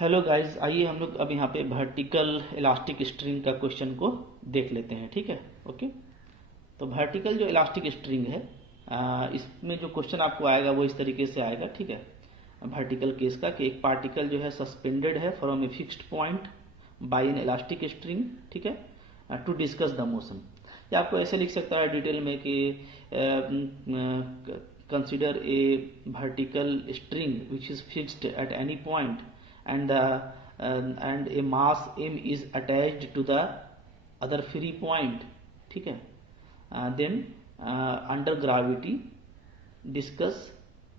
Hello guys, आइए हम लोग अब यहाँ पे वर्टिकल इलास्टिक स्ट्रिंग का क्वेश्चन को देख लेते हैं। ठीक है, ओके। तो वर्टिकल जो इलास्टिक स्ट्रिंग है, इसमें जो क्वेश्चन आपको आएगा वो इस तरीके से आएगा। ठीक है, वर्टिकल केस का कि एक पार्टिकल जो है सस्पेंडेड है from a fixed point by N elastic string. ठीक है, टू डिस्कस द मोशन। या आपको ऐसे लिख सकता है डिटेल में कि consider a vertical string which is fixed at any point and and a mass m is attached to the other free point. ठीक है, then under gravity discuss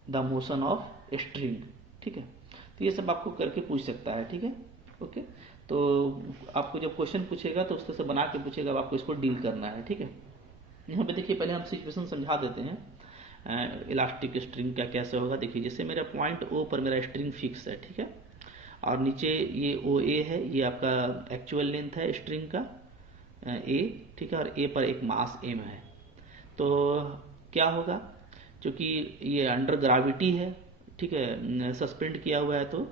the motion of string. ठीक है, तो ये सब आपको करके पूछ सकता है। ठीक है, ओके। तो आपको जब क्वेश्चन पूछेगा तो उस तरह से बना के पूछेगा, अब आपको इसको डील करना है। ठीक है, यहाँ पे देखिए पहले हम सिचुएशन समझा देते हैं। इलास्टिक स्ट्रिंग का कैसे होगा, देखिए जैसे मेरा पॉइंट ओ पर मेरा स्ट्रिंग फिक्स है। ठीक है, और नीचे ये ओ ए है, ये आपका एक्चुअल लेंथ है स्ट्रिंग का ए। ठीक है, और ए पर एक मास एम है। तो क्या होगा, क्योंकि ये अंडर ग्रेविटी है, ठीक है, सस्पेंड किया हुआ है, तो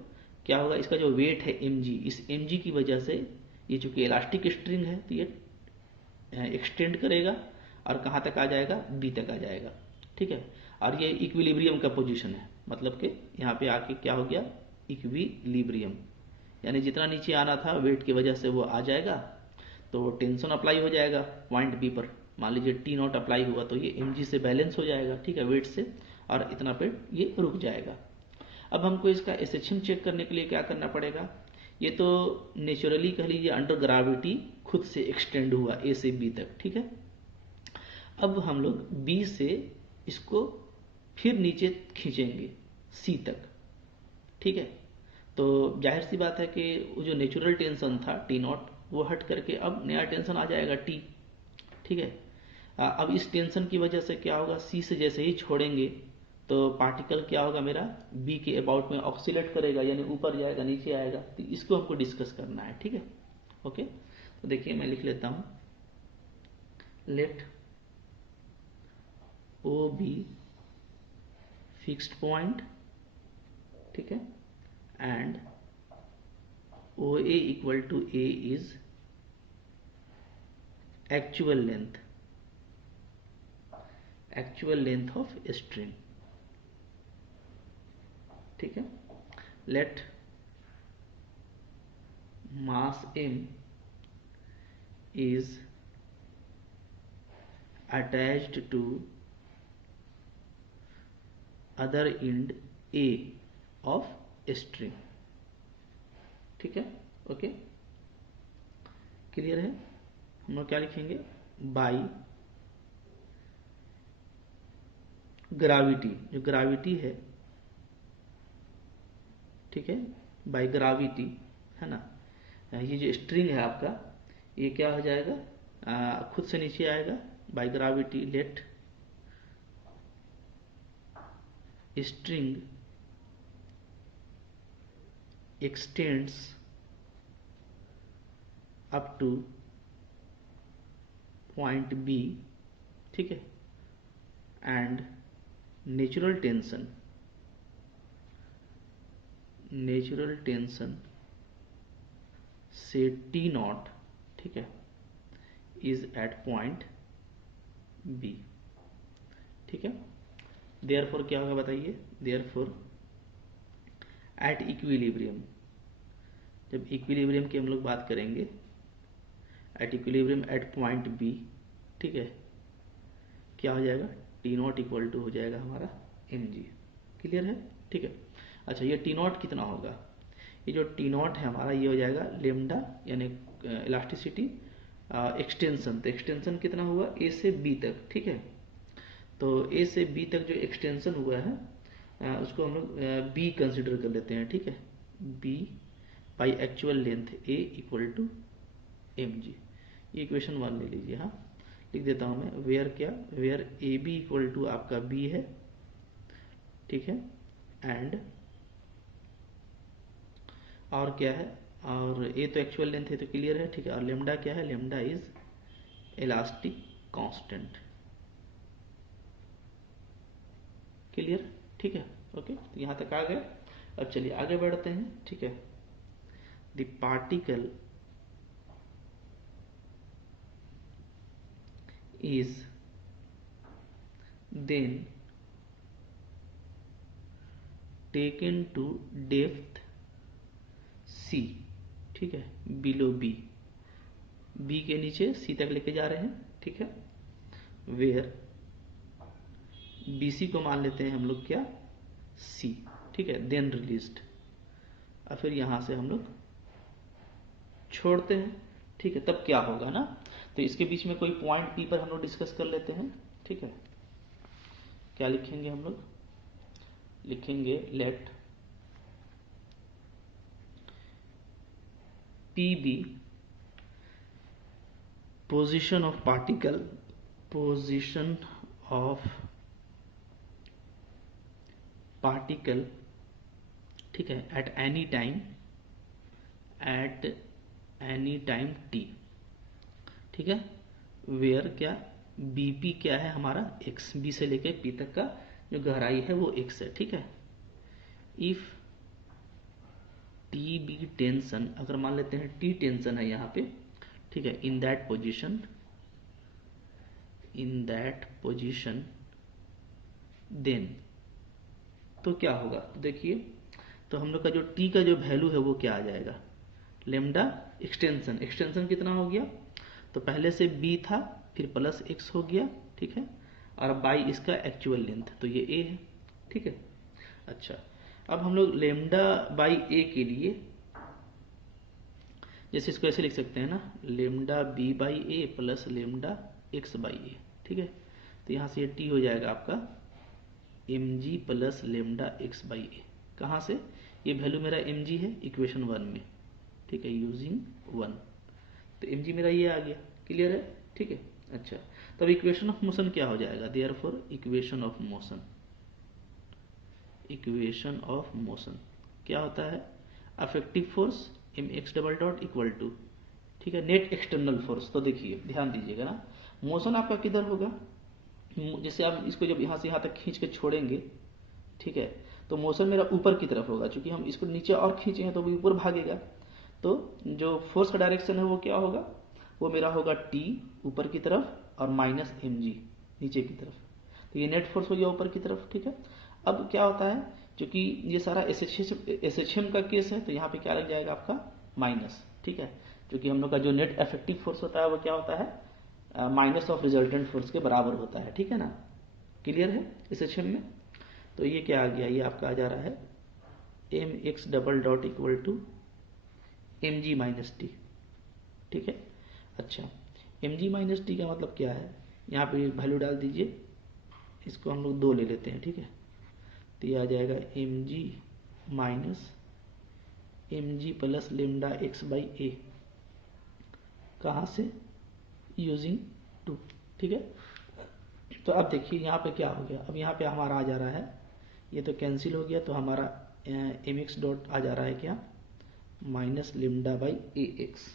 क्या होगा, इसका जो वेट है एम जी, इस एम जी की वजह से ये चूंकि इलास्टिक स्ट्रिंग है तो ये एक्सटेंड करेगा और कहाँ तक आ जाएगा, बी तक आ जाएगा। ठीक है, और ये इक्विलिब्रियम का पोजीशन है, मतलब कि यहाँ पे आके क्या हो गया, इक्विलिब्रियम, यानी जितना नीचे आना था वेट की वजह से वो आ जाएगा। तो टेंशन अप्लाई हो जाएगा पॉइंट बी पर, मान लीजिए टी नॉट अप्लाई हुआ तो ये एम जी से बैलेंस हो जाएगा। ठीक है, वेट से, और इतना पे ये रुक जाएगा। अब हमको इसका एसेशन चेक करने के लिए क्या करना पड़ेगा, ये तो नेचुरली कह लीजिए अंडर ग्रेविटी खुद से एक्सटेंड हुआ ए से बी तक। ठीक है, अब हम लोग बी से इसको फिर नीचे खींचेंगे सी तक। ठीक है, तो जाहिर सी बात है कि वो जो नेचुरल टेंशन था टी नॉट, वो हट करके अब नया टेंशन आ जाएगा टी। ठीक है, अब इस टेंशन की वजह से क्या होगा, सी से जैसे ही छोड़ेंगे तो पार्टिकल क्या होगा मेरा, बी के अबाउट में ऑक्सीलेट करेगा, यानी ऊपर जाएगा नीचे आएगा। तो इसको हमको डिस्कस करना है। ठीक है, ओके। तो देखिए मैं लिख लेता हूं, let O B fixed point, ठीक है, and O A equal to A is actual length of string. ठीक है, let mass m is attached to other end a of string। ठीक है, ओके, क्लियर है। हम लोग क्या लिखेंगे, बाई ग्राविटी, जो ग्राविटी है, ठीक है, बाई ग्राविटी, है ना, ये जो स्ट्रिंग है आपका, ये क्या हो जाएगा, खुद से नीचे आएगा by gravity. Let string extends up to point B. ठीक है, एंड नेचुरल टेंशन से टी नॉट, ठीक है, इज एट पॉइंट बी। ठीक है, देयरफॉर क्या होगा बताइए, देयरफॉर एट इक्विलिब्रियम, जब इक्विलिब्रियम की हम लोग बात करेंगे, at equilibrium at point B, ठीक है, क्या हो जाएगा, टी नॉट इक्वल टू हो जाएगा हमारा एम जी। क्लियर है, ठीक है। अच्छा, ये टी नॉट कितना होगा, ये जो टी नॉट है हमारा, ये हो जाएगा लेमडा, यानी इलास्टिसिटी एक्सटेंशन। तो एक्सटेंशन कितना हुआ, ए से बी तक। ठीक है, तो ए से बी तक जो एक्सटेंशन हुआ है, उसको हम लोग बी कंसिडर कर लेते हैं। ठीक है, B by actual length A equal to M G. ये इक्वेशन 1 ले लीजिए। हाँ, लिख देता हूं मैं, वेयर क्या, where A B equal to आपका बी है, ठीक है, एंड और क्या है, और ए तो एक्चुअल लेंथ है तो क्लियर है। ठीक है, और लेमडा क्या है, lambda is elastic constant. Clear, ठीक है, ओके। तो यहाँ तक आ गए। अब चलिए आगे बढ़ते हैं। ठीक है, the particle is then taken to depth C, ठीक है, बिलो B, B के नीचे C तक लेके जा रहे हैं, ठीक है, वेयर BC को मान लेते हैं हम लोग क्या, C, ठीक है, देन रिलीज्ड। और फिर यहां से हम लोग छोड़ते हैं, ठीक है, तब क्या होगा ना। तो इसके बीच में कोई पॉइंट पी पर हम लोग डिस्कस कर लेते हैं, ठीक है। क्या लिखेंगे हम लोग, लिखेंगे let P B position of particle, position of particle, ठीक है, at any time, at any time T, ठीक है, वेयर क्या, बीपी क्या है हमारा एक्स, बी से लेके पी तक का जो गहराई है वो एक्स है, ठीक है। इफ टी बी टेंशन, अगर मान लेते हैं टी टेंशन है यहाँ पे, ठीक है, इन दैट पोजीशन देन, तो क्या होगा, देखिए, तो हम लोग का जो टी का जो वैल्यू है वो क्या आ जाएगा, लेमडा एक्सटेंशन, एक्सटेंशन कितना हो गया, तो पहले से बी था फिर प्लस एक्स हो गया, ठीक है, और बाई इसका एक्चुअल लेंथ, तो ये ए है, ठीक है। अच्छा, अब हम लोग लेमडा बाई ए के लिए, जैसे इसको ऐसे लिख सकते हैं ना, lambda B by A plus lambda X by A, ठीक है, तो यहाँ से ये टी हो जाएगा आपका M G plus lambda X by A, कहाँ से, ये वैल्यू मेरा एम जी है इक्वेशन 1 में, ठीक है, यूजिंग 1, तो एम जी मेरा ये आ गया, क्लियर है, ठीक है। अच्छा, तब इक्वेशन ऑफ मोशन क्या हो जाएगा, therefore equation of motion, equation of motion क्या होता है, effective force M X double dot equal to, ठीक है, नेट एक्सटर्नल फोर्स। तो देखिए ध्यान दीजिएगा ना, मोशन आपका किधर होगा, जैसे आप इसको जब यहाँ से यहाँ तक खींच के छोड़ेंगे, ठीक है, तो मोशन मेरा ऊपर की तरफ होगा, क्योंकि हम इसको नीचे और खींचे हैं तो वो ऊपर भागेगा, तो जो फोर्स का डायरेक्शन है वो क्या होगा, वो मेरा होगा टी ऊपर की तरफ और माइनस एम जी नीचे की तरफ, तो ये नेट फोर्स हो गया ऊपर की तरफ, ठीक है। अब क्या होता है, क्योंकि ये सारा एसएचएम का केस है, तो यहाँ पे क्या लग जाएगा आपका माइनस, ठीक है, क्योंकि हम लोग का जो नेट इफेक्टिव फोर्स होता है वो क्या होता है, माइनस ऑफ रिजल्टेंट फोर्स के बराबर होता है, ठीक है ना, क्लियर है एसएचएम में। तो ये क्या आ गया, ये आपका आ जा रहा है M X double dot equal to M G minus T, ठीक है। अच्छा, एम जी माइनस टी का मतलब क्या है, यहाँ पे वैल्यू डाल दीजिए, इसको हम लोग 2 ले लेते हैं, ठीक है, तो ये आ जाएगा M G minus M G plus lambda X by A, कहाँ से, यूजिंग 2, ठीक है। तो अब देखिए यहाँ पे क्या हो गया, अब यहाँ पे हमारा आ जा रहा है, ये तो कैंसिल हो गया, तो हमारा एम एक्स डॉट आ जा रहा है क्या, minus lambda by A x,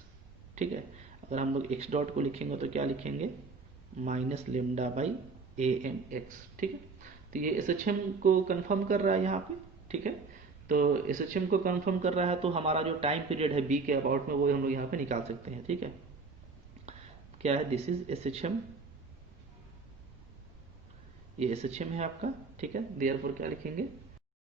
ठीक है। अगर हम लोग एक्स डॉट को लिखेंगे तो क्या लिखेंगे, minus lambda by A M X, ठीक है। तो ये एस एच एम को कन्फर्म कर रहा है यहाँ पे, ठीक है। तो एस एच एम को कन्फर्म कर रहा है, तो हमारा जो टाइम पीरियड है बी के अबाउट में वो हम लोग यहाँ पे निकाल सकते हैं, ठीक है। क्या है, this is S H M, ये एस एच एम है आपका, ठीक है, देयरफॉर क्या लिखेंगे,